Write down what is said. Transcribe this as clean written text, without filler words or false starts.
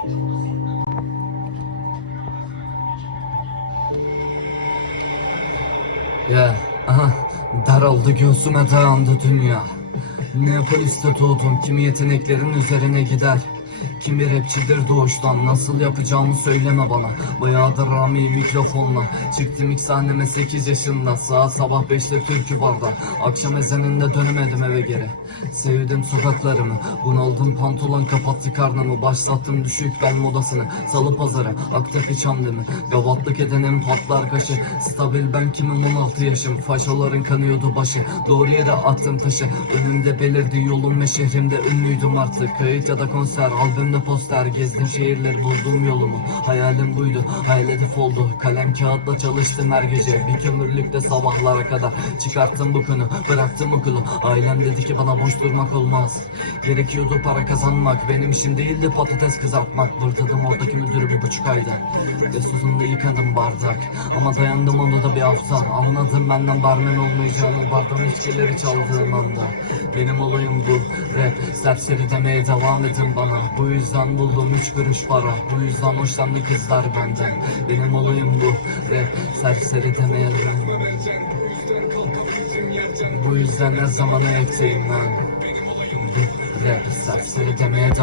Ya, aha, daraldı göğsüme dayandı dünya. Ne poliste doğdum, kimi yeteneklerin üzerine gider. Kimi rapçidir doğuştan, nasıl yapacağımı söyleme bana. Bayağıdır Rami mikrofonla çıktım ilk sahneme 8 yaşında. Saat sabah 5'te türkü barda, akşam ezanında dönemedim eve geri. Sevdim sokaklarımı, bunaldım pantolon kapattı karnımı. Başlattım düşük bel modasını, salı pazarı Aktepe Çamlı'mı. Gavatlık edenim patlar kaşı, stabil ben kimim 16 yaşım. Faşoların kanıyordu başı, doğru yere attım taşı. Önümde belirdi yolum ve şehrimde ünlüydüm artık. Kayıt ya da konser, albümde poster, gezdim şehirler buldum yolumu. Hayalim buydu, hayal hedef oldu. Kalem kağıtla çalıştım her gece, bir kömürlükte sabahlara kadar. Çıkarttım bu konu, bıraktım okulu. Ailem dedi ki bana boş durmak olmaz, gerekiyordu para kazanmak. Benim işim değildi patates kızartmak. Vırtadım oradaki müdürü 1,5 ayda ve susumda yıkadım bardak. Ama dayandım onda da bir hafta. Anladım benden barmen olmayacağını, bardan içkileri çaldığım anda. Benim olayım bu, rap serseri demeye devam edin bana. Bu yüzden buldum 3 kuruş para, bu yüzden hoşlandı kızlar benden. Benim olayım bu, rap serseri demeye devam. Bu yüzden her zaman ayaktayım ben. Bu rap serseri demeye devam.